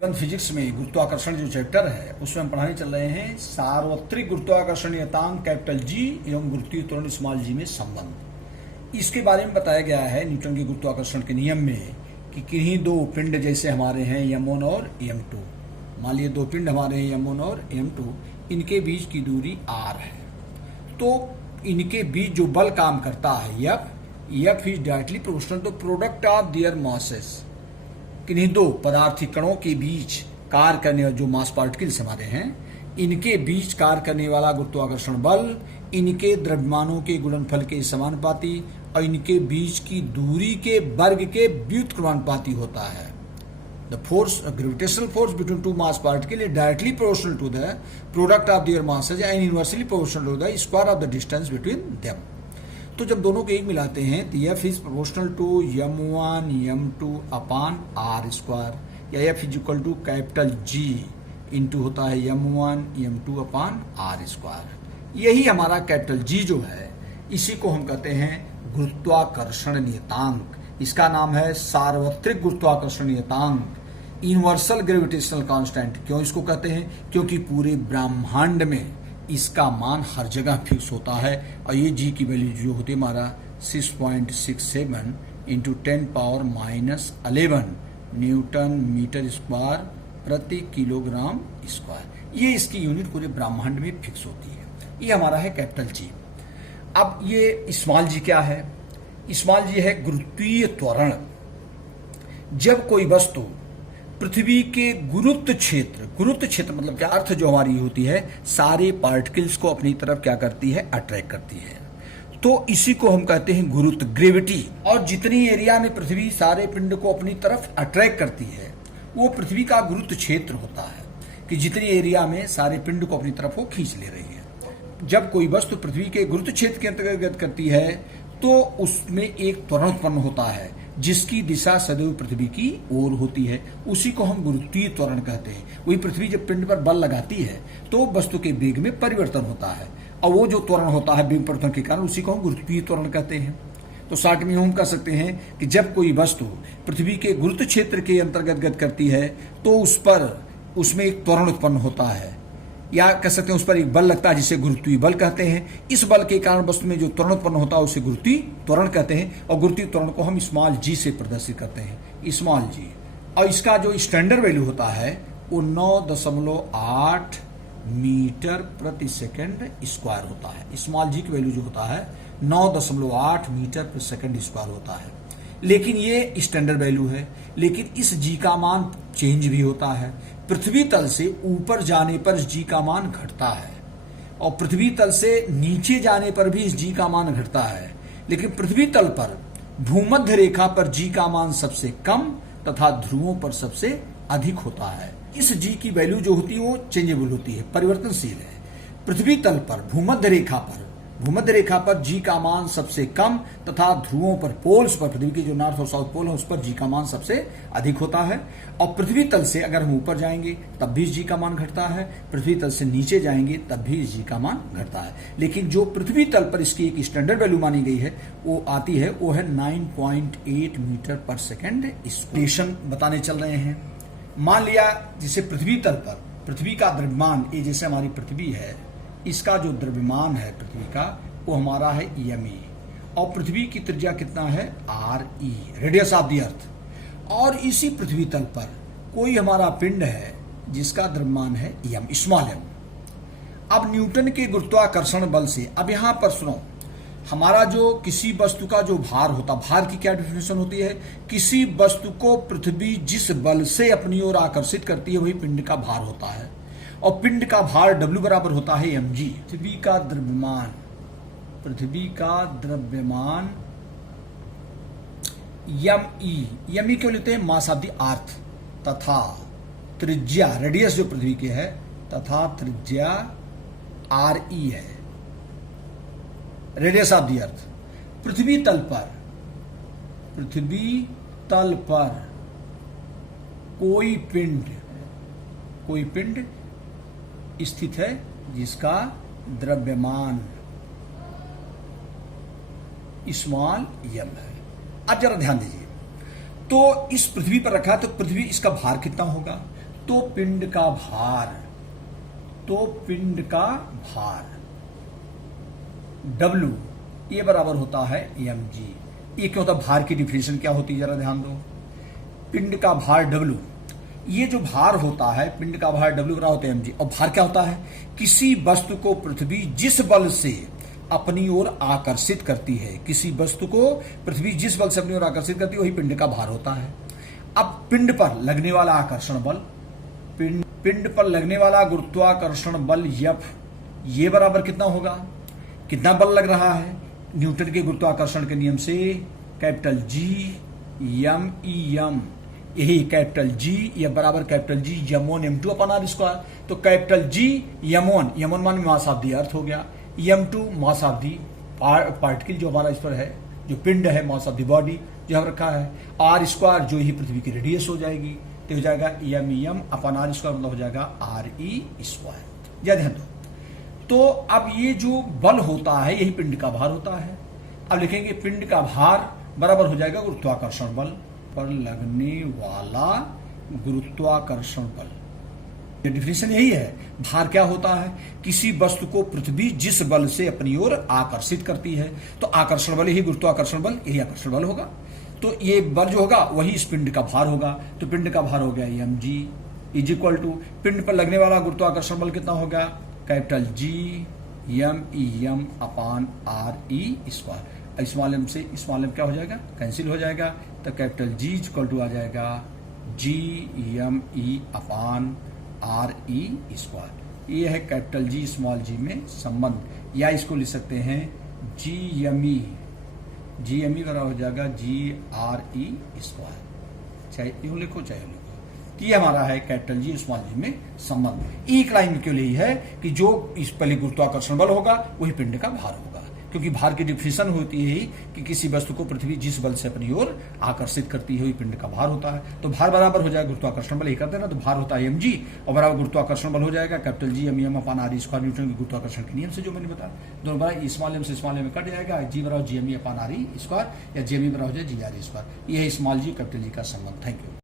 Physics में गुरुत्वाकर्षण जो चैप्टर है उसमें हम पढ़ाने चल रहे हैं सार्वत्रिक गुरुत्वाकर्षण नियतांक कैपिटल जी एवं गुरुत्वीय त्वरण स्मॉल जी में संबंध। इसके बारे में बताया गया है न्यूटन के गुरुत्वाकर्षण के नियम में कि किन्हीं दो पिंड जैसे हमारे हैं m1 और m2, मान लिए दो पिंड हमारे हैं m1 और m2, इनके बीच की दूरी r है, तो इनके बीच जो बल काम करता है F is directly proportional to product of their masses. किन्हीं दो पदार्थी कणों के बीच कार्य करने वाले जो मास पार्टिकल्स हमारे हैं, इनके बीच कार्य करने वाला गुरुत्वाकर्षण बल इनके द्रव्यमानों के गुणनफल के समानुपाती और इनके बीच की दूरी के वर्ग के व्युत्क्रमानुपाती होता है। The force gravitational force between two mass particle is directly proportional to the product of their masses and inversely proportional to the square of the distance between them. तो जब दोनों को एक मिलाते हैं तो F is proportional to m1 m2 upon r square, या F is equal to capital G into होता है m1 m2 upon r square. यही हमारा कैपिटल G जो है, इसी को हम कहते हैं गुरुत्वाकर्षण नियतांक। इसका नाम है सार्वत्रिक गुरुत्वाकर्षण नियतांक, यूनिवर्सल ग्रेविटेशनल कांस्टेंट। क्यों इसको कहते हैं? क्योंकि पूरे ब्रह्मांड में इसका मान हर जगह फिक्स होता है और ये जी की वैल्यू जो होती है हमारा 6.67 इंटू 10⁻⁻11 न्यूटन मीटर स्क्वायर प्रति किलोग्राम स्क्वायर। ये इसकी यूनिट पूरे ब्रह्मांड में फिक्स होती है। ये हमारा है कैपिटल जी। अब ये स्मॉल जी क्या है? स्मॉल जी है गुरुत्वीय त्वरण। जब कोई वस्तु पृथ्वी के गुरुत्व क्षेत्र मतलब क्या अर्थ जो हमारी होती है, सारे पार्टिकल्स को अपनी तरफ क्या करती है? अट्रैक्ट करती है। तो इसी को हम कहते हैं गुरुत्व, ग्रेविटी। और जितनी एरिया में पृथ्वी सारे पिंड को अपनी तरफ अट्रैक्ट करती है वो पृथ्वी का गुरुत्व क्षेत्र होता है, कि जितनी एरिया में सारे पिंड को अपनी तरफ वो खींच ले रही है। जब कोई वस्तु पृथ्वी के गुरुत्व क्षेत्र के अंतर्गत करती है तो उसमें एक त्वरण उत्पन्न होता है जिसकी दिशा सदैव पृथ्वी की ओर होती है। उसी को हम गुरुत्वीय त्वरण कहते हैं। वही पृथ्वी जब पिंड पर बल लगाती है तो वस्तु के वेग में परिवर्तन होता है, और वो जो त्वरण होता है वेग परिवर्तन के कारण, उसी को हम गुरुत्वीय त्वरण कहते हैं। तो शॉर्ट में हम कह सकते हैं कि जब कोई वस्तु पृथ्वी के गुरुत्व क्षेत्र के अंतर्गत गति करती है तो उसमें एक त्वरण उत्पन्न होता है, या कह सकते हैं उस पर एक बल लगता है जिसे गुरुत्वीय बल कहते हैं। इस बल के कारण वस्तु में जो त्वरण उत्पन्न होता है उसे गुरुत्वीय त्वरण कहते हैं, और गुरुत्वीय त्वरण को हम स्मॉल जी से प्रदर्शित करते हैं, स्मॉल जी। और इसका जो स्टैंडर्ड वैल्यू होता है वो 9.8 मीटर प्रति सेकंड स्क्वायर होता है। स्मॉल जी की वैल्यू जो होता है 9.8 मीटर प्रति सेकंड स्क्वायर होता है। लेकिन ये स्टैंडर्ड वैल्यू है, लेकिन इस जी का मान चेंज भी होता है। पृथ्वी तल से ऊपर जाने पर इस जी का मान घटता है, और पृथ्वी तल से नीचे जाने पर भी इस जी का मान घटता है। लेकिन पृथ्वी तल पर भूमध्य रेखा पर जी का मान सबसे कम तथा ध्रुवों पर सबसे अधिक होता है। इस जी की वैल्यू जो होती है वो चेंजेबल होती है, परिवर्तनशील है। पृथ्वी तल पर भूमध्य रेखा पर जी का मान सबसे कम तथा ध्रुवों पर, पोल्स पर, पृथ्वी के जो नॉर्थ और साउथ पोल है उस पर जी का मान सबसे अधिक होता है। और पृथ्वी तल से अगर हम ऊपर जाएंगे तब भी जी का मान घटता है, पृथ्वी तल से नीचे जाएंगे तब भी जी का मान घटता है। लेकिन जो पृथ्वी तल पर इसकी एक स्टैंडर्ड वैल्यू मानी गई है वो आती है, वो है 9.8 मीटर पर सेकेंड स्क्वेयर। बताने चल रहे हैं, मान लिया जिसे पृथ्वी तल पर पृथ्वी का द्रव्यमान, ये जैसे हमारी पृथ्वी है, इसका जो द्रव्यमान है पृथ्वी का वो हमारा है me, और पृथ्वी की त्रिज्या कितना है? re, radius of the earth. और इसी पृथ्वी तल पर कोई हमारा पिंड है जिसका द्रव्यमान है m, स्मॉल m। अब न्यूटन के गुरुत्वाकर्षण बल से, अब यहां पर सुनो, हमारा जो किसी वस्तु का जो भार होता, भार की क्या डेफिनेशन होती है? किसी वस्तु को पृथ्वी जिस बल से अपनी ओर आकर्षित करती है वही पिंड का भार होता है, और पिंड का भार W बराबर होता है mg। पृथ्वी का द्रव्यमान me क्यों लेते हैं? मास ऑफ द अर्थ, तथा त्रिज्या, रेडियस जो पृथ्वी के है, तथा त्रिज्या re है, रेडियस ऑफ द अर्थ। पृथ्वी तल पर कोई पिंड स्थित है जिसका द्रव्यमान स्मॉल m है। अब जरा ध्यान दीजिए, तो इस पृथ्वी पर रखा तो पृथ्वी, इसका भार कितना होगा? तो पिंड का भार W ये बराबर होता है mg। ये क्या होता है, भार की डिफिनेशन क्या होती है, जरा ध्यान दो। पिंड का भार W, ये जो भार होता है पिंड का भार W बराबर होता है mg। और भार क्या होता है, किसी वस्तु को पृथ्वी जिस बल से अपनी ओर आकर्षित करती है, किसी वस्तु को पृथ्वी जिस बल से अपनी ओर आकर्षित करती है वही पिंड का भार होता है। अब पिंड पर लगने वाला आकर्षण बल, पिंड पर लगने वाला गुरुत्वाकर्षण बल F, ये बराबर कितना होगा, कितना बल लग रहा है, न्यूटन के गुरुत्वाकर्षण के नियम से capital G m e m, यही कैपिटल G या बराबर कैपिटल G m1 m2 अपन r स्क्वायर। तो कैपिटल G m1 मान मास ऑफ द अर्थ हो गया, m2 mass of the particle जो हमारा इस पर है, जो पिंड है, मास ऑफ द बॉडी जो हम रखा है, r स्क्वायर जो ही पृथ्वी की रेडियस हो जाएगी, तो हो जाएगा m e m अपन r स्क्वायर, मतलब हो जाएगा re स्क्वायर। या ध्यान दो, तो अब ये जो बल होता है यही पिंड का भार होता है। अब लिखेंगे पिंड का भार बराबर हो जाएगा गुरुत्वाकर्षण बल पर लगने वाला गुरुत्वाकर्षण बल। ये डिफिनेशन यही है। भार क्या होता है, किसी वस्तु को पृथ्वी जिस बल से अपनी ओर आकर्षित करती है, तो आकर्षण बल यही गुरुत्वाकर्षण बल, यही आकर्षण बल होगा। तो ये बल जो होगा वही इस पिंड का भार होगा। तो पिंड का भार हो गया mg इज इक्वल टू पिंड पर लगने वाला गुरुत्वाकर्षण बल कितना हो गया, capital G m e m अपान re स्क्वायर। स्मॉल m से स्मॉल m क्या हो जाएगा, कैंसिल हो जाएगा, तो कैपिटल G इक्वल टू आ जाएगा G m e अपान re स्क्वायर। ये है कैपिटल G स्मॉल g में संबंध, या इसको लिख सकते हैं G m e बराबर हो जाएगा G re स्क्वायर, चाहे यूं लिखो चाहे लिखो। ये हमारा है कैपिटल G स्मॉल g में संबंध। एक लाइन के लिए है कि जो इस पहले गुरुत्वाकर्षण बल होगा वही पिंड का भार होगा, क्योंकि भार की डिफिनेशन होती है कि किसी वस्तु को पृथ्वी जिस बल से अपनी ओर आकर्षित करती है वही पिंड का भार होता है। तो भार बराबर हो जाएगा गुरुत्वाकर्षण बल, ये करते हैं ना, तो भार होता है mg और बराबर गुरुत्वाकर्षण बल हो जाएगा कैपिटल G m अपान r स्क्वायर, न्यूटन के गुरुत्वाकर्षण के नियम से जो मैंने बताया। दोनों बराबर स्मॉल m से स्मॉल m कट जाएगा, G बराबर G m अपान r स्क्वायर या G m बराबर हो जाए G r स्क्वायर। ये है स्मॉल g कैपिटल G का संबंध। Thank you.